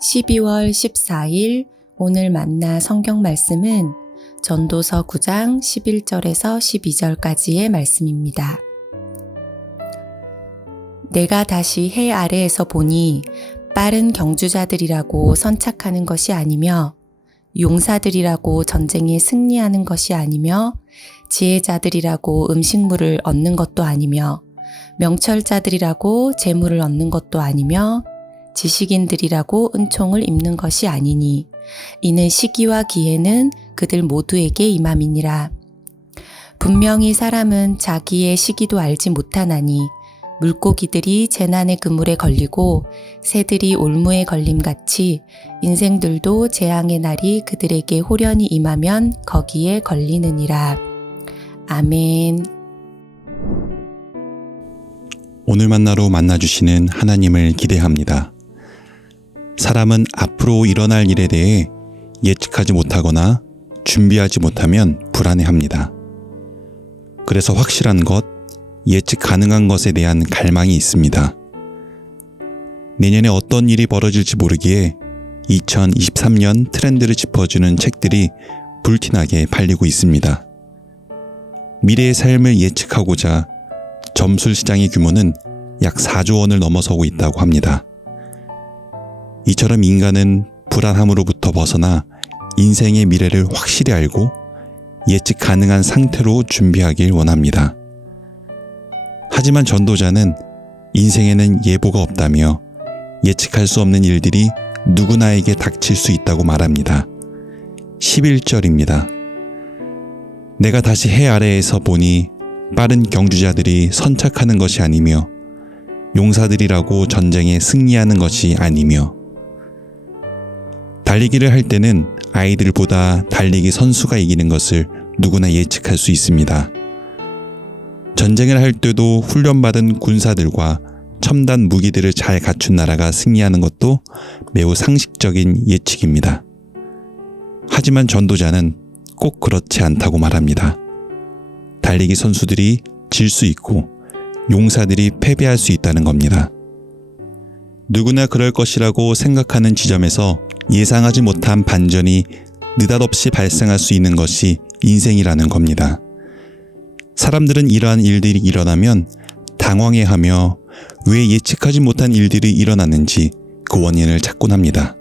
12월 14일 오늘 만나 성경 말씀은 전도서 9장 11절에서 12절까지의 말씀입니다. 내가 다시 해 아래에서 보니 빠른 경주자들이라고 선착하는 것이 아니며 용사들이라고 전쟁에 승리하는 것이 아니며 지혜자들이라고 음식물을 얻는 것도 아니며 명철자들이라고 재물을 얻는 것도 아니며 지식인들이라고 은총을 입는 것이 아니니 이는 시기와 기회는 그들 모두에게 임함이니라. 분명히 사람은 자기의 시기도 알지 못하나니 물고기들이 재난의 그물에 걸리고 새들이 올무에 걸림같이 인생들도 재앙의 날이 그들에게 호련히 임하면 거기에 걸리느니라. 아멘. 오늘 만나로 만나주시는 하나님을 기대합니다. 사람은 앞으로 일어날 일에 대해 예측하지 못하거나 준비하지 못하면 불안해합니다. 그래서 확실한 것, 예측 가능한 것에 대한 갈망이 있습니다. 내년에 어떤 일이 벌어질지 모르기에 2023년 트렌드를 짚어주는 책들이 불티나게 팔리고 있습니다. 미래의 삶을 예측하고자 점술 시장의 규모는 약 4조 원을 넘어서고 있다고 합니다. 이처럼 인간은 불안함으로부터 벗어나 인생의 미래를 확실히 알고 예측 가능한 상태로 준비하길 원합니다. 하지만 전도자는 인생에는 예보가 없다며 예측할 수 없는 일들이 누구나에게 닥칠 수 있다고 말합니다. 11절입니다. 내가 다시 해 아래에서 보니 빠른 경주자들이 선착하는 것이 아니며 용사들이라고 전쟁에 승리하는 것이 아니며. 달리기를 할 때는 아이들보다 달리기 선수가 이기는 것을 누구나 예측할 수 있습니다. 전쟁을 할 때도 훈련받은 군사들과 첨단 무기들을 잘 갖춘 나라가 승리하는 것도 매우 상식적인 예측입니다. 하지만 전도자는 꼭 그렇지 않다고 말합니다. 달리기 선수들이 질 수 있고 용사들이 패배할 수 있다는 겁니다. 누구나 그럴 것이라고 생각하는 지점에서 예상하지 못한 반전이 느닷없이 발생할 수 있는 것이 인생이라는 겁니다. 사람들은 이러한 일들이 일어나면 당황해하며 왜 예측하지 못한 일들이 일어났는지 그 원인을 찾곤 합니다.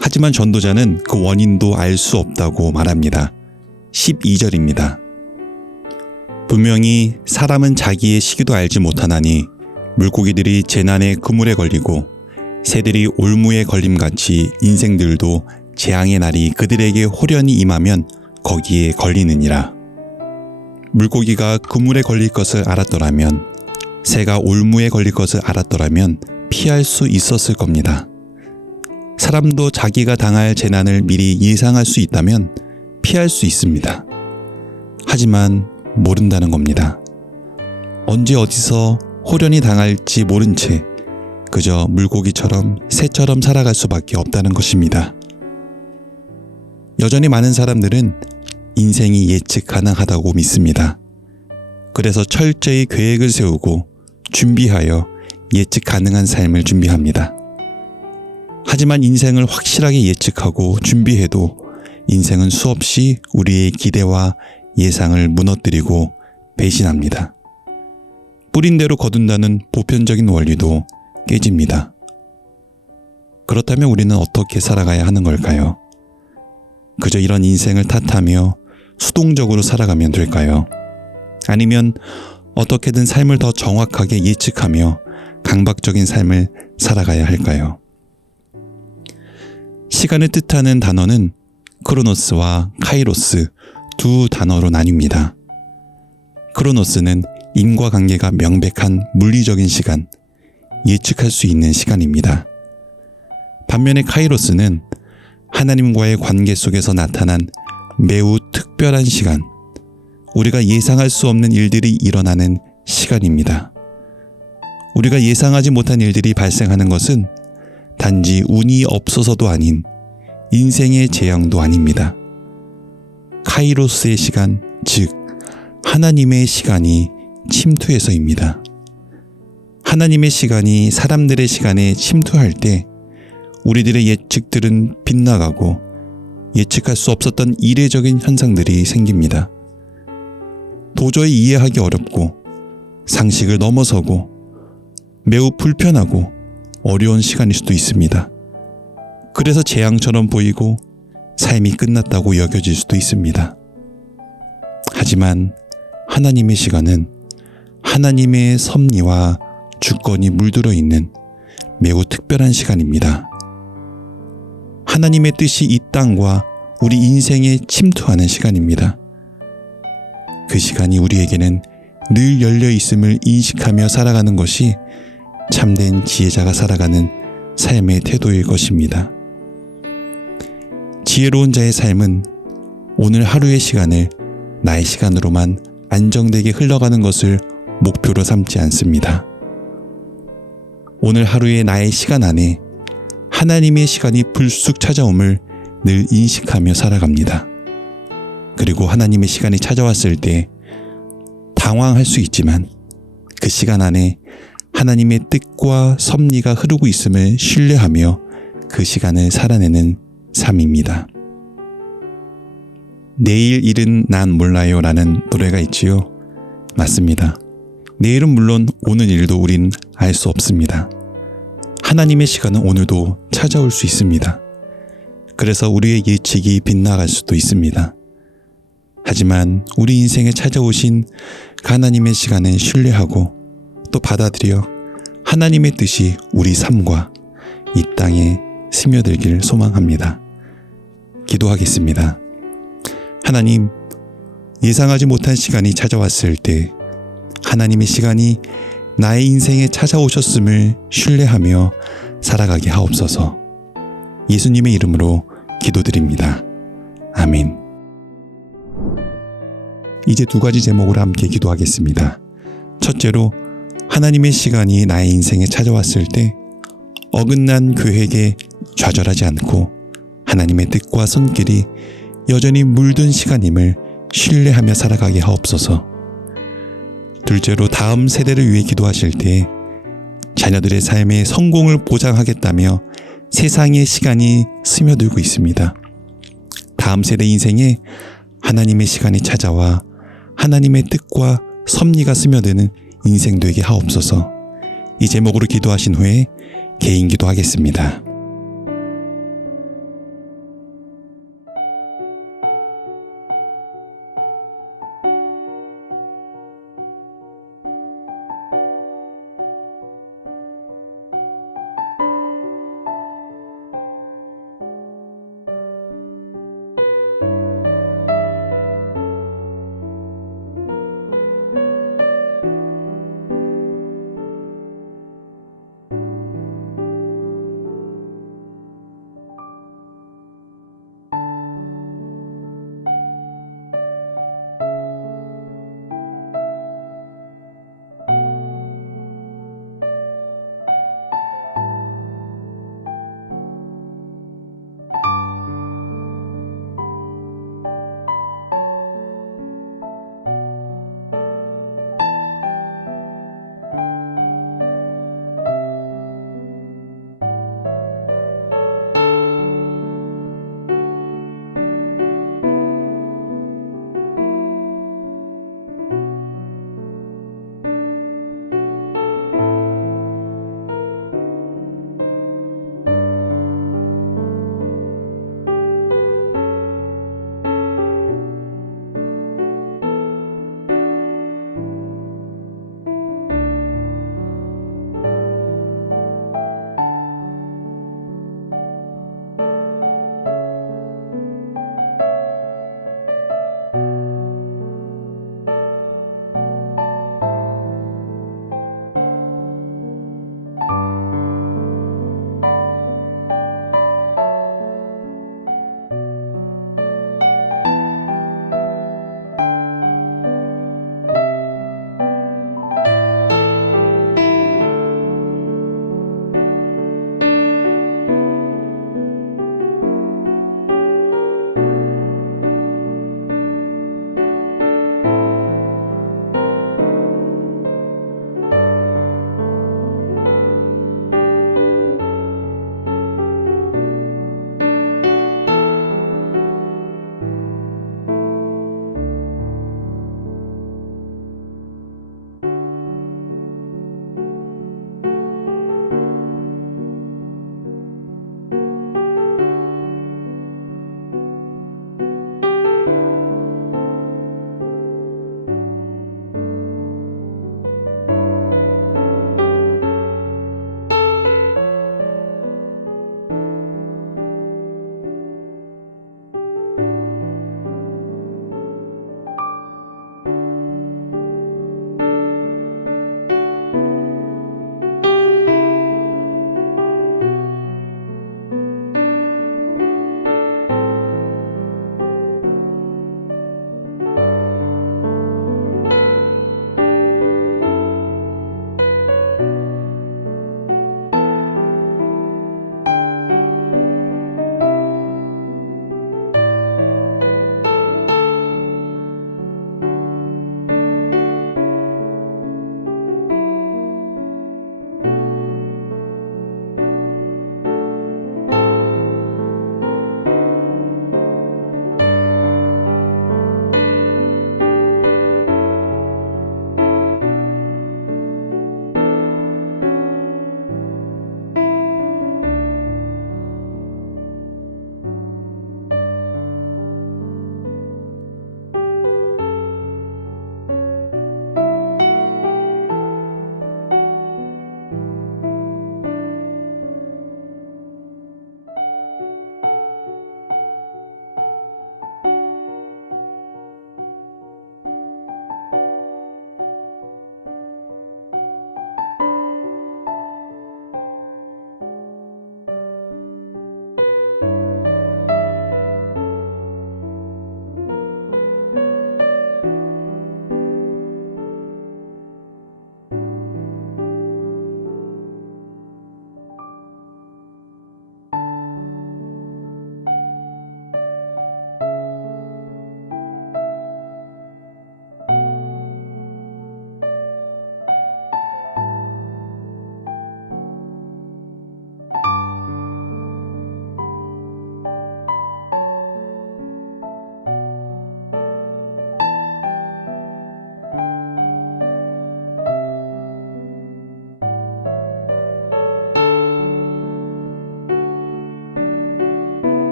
하지만 전도자는 그 원인도 알 수 없다고 말합니다. 12절입니다. 분명히 사람은 자기의 시기도 알지 못하나니 물고기들이 재난의 그물에 걸리고 새들이 올무에 걸림같이 인생들도 재앙의 날이 그들에게 호련히 임하면 거기에 걸리느니라. 물고기가 그물에 걸릴 것을 알았더라면, 새가 올무에 걸릴 것을 알았더라면 피할 수 있었을 겁니다. 사람도 자기가 당할 재난을 미리 예상할 수 있다면 피할 수 있습니다. 하지만 모른다는 겁니다. 언제 어디서 호련히 당할지 모른 채 그저 물고기처럼 새처럼 살아갈 수밖에 없다는 것입니다. 여전히 많은 사람들은 인생이 예측 가능하다고 믿습니다. 그래서 철저히 계획을 세우고 준비하여 예측 가능한 삶을 준비합니다. 하지만 인생을 확실하게 예측하고 준비해도 인생은 수없이 우리의 기대와 예상을 무너뜨리고 배신합니다. 뿌린 대로 거둔다는 보편적인 원리도 깨집니다. 그렇다면 우리는 어떻게 살아가야 하는 걸까요? 그저 이런 인생을 탓하며 수동적으로 살아가면 될까요? 아니면 어떻게든 삶을 더 정확하게 예측하며 강박적인 삶을 살아가야 할까요? 시간을 뜻하는 단어는 크로노스와 카이로스 두 단어로 나뉩니다. 크로노스는 인과관계가 명백한 물리적인 시간, 예측할 수 있는 시간입니다. 반면에 카이로스는 하나님과의 관계 속에서 나타난 매우 특별한 시간, 우리가 예상할 수 없는 일들이 일어나는 시간입니다. 우리가 예상하지 못한 일들이 발생하는 것은 단지 운이 없어서도 아닌 인생의 재앙도 아닙니다. 카이로스의 시간, 즉 하나님의 시간이 침투해서입니다. 하나님의 시간이 사람들의 시간에 침투할 때 우리들의 예측들은 빗나가고 예측할 수 없었던 이례적인 현상들이 생깁니다. 도저히 이해하기 어렵고 상식을 넘어서고 매우 불편하고 어려운 시간일 수도 있습니다. 그래서 재앙처럼 보이고 삶이 끝났다고 여겨질 수도 있습니다. 하지만 하나님의 시간은 하나님의 섭리와 주권이 물들어 있는 매우 특별한 시간입니다. 하나님의 뜻이 이 땅과 우리 인생에 침투하는 시간입니다. 그 시간이 우리에게는 늘 열려 있음을 인식하며 살아가는 것이 참된 지혜자가 살아가는 삶의 태도일 것입니다. 지혜로운 자의 삶은 오늘 하루의 시간을 나의 시간으로만 안정되게 흘러가는 것을 목표로 삼지 않습니다. 오늘 하루의 나의 시간 안에 하나님의 시간이 불쑥 찾아옴을 늘 인식하며 살아갑니다. 그리고 하나님의 시간이 찾아왔을 때 당황할 수 있지만 그 시간 안에 하나님의 뜻과 섭리가 흐르고 있음을 신뢰하며 그 시간을 살아내는 삶입니다. 내일 일은 난 몰라요 라는 노래가 있지요. 맞습니다. 내일은 물론 오는 일도 우린 알 수 없습니다. 하나님의 시간은 오늘도 찾아올 수 있습니다. 그래서 우리의 예측이 빗나갈 수도 있습니다. 하지만 우리 인생에 찾아오신 하나님의 시간을 신뢰하고 또 받아들여 하나님의 뜻이 우리 삶과 이 땅에 스며들기를 소망합니다. 기도하겠습니다. 하나님, 예상하지 못한 시간이 찾아왔을 때 하나님의 시간이 나의 인생에 찾아오셨음을 신뢰하며 살아가게 하옵소서. 예수님의 이름으로 기도드립니다. 아멘. 이제 두 가지 제목으로 함께 기도하겠습니다. 첫째로 하나님의 시간이 나의 인생에 찾아왔을 때 어긋난 계획에 좌절하지 않고 하나님의 뜻과 손길이 여전히 물든 시간임을 신뢰하며 살아가게 하옵소서. 둘째로 다음 세대를 위해 기도하실 때 자녀들의 삶의 성공을 보장하겠다며 세상의 시간이 스며들고 있습니다. 다음 세대 인생에 하나님의 시간이 찾아와 하나님의 뜻과 섭리가 스며드는 인생 되게 하옵소서. 이 제목으로 기도하신 후에 개인 기도하겠습니다.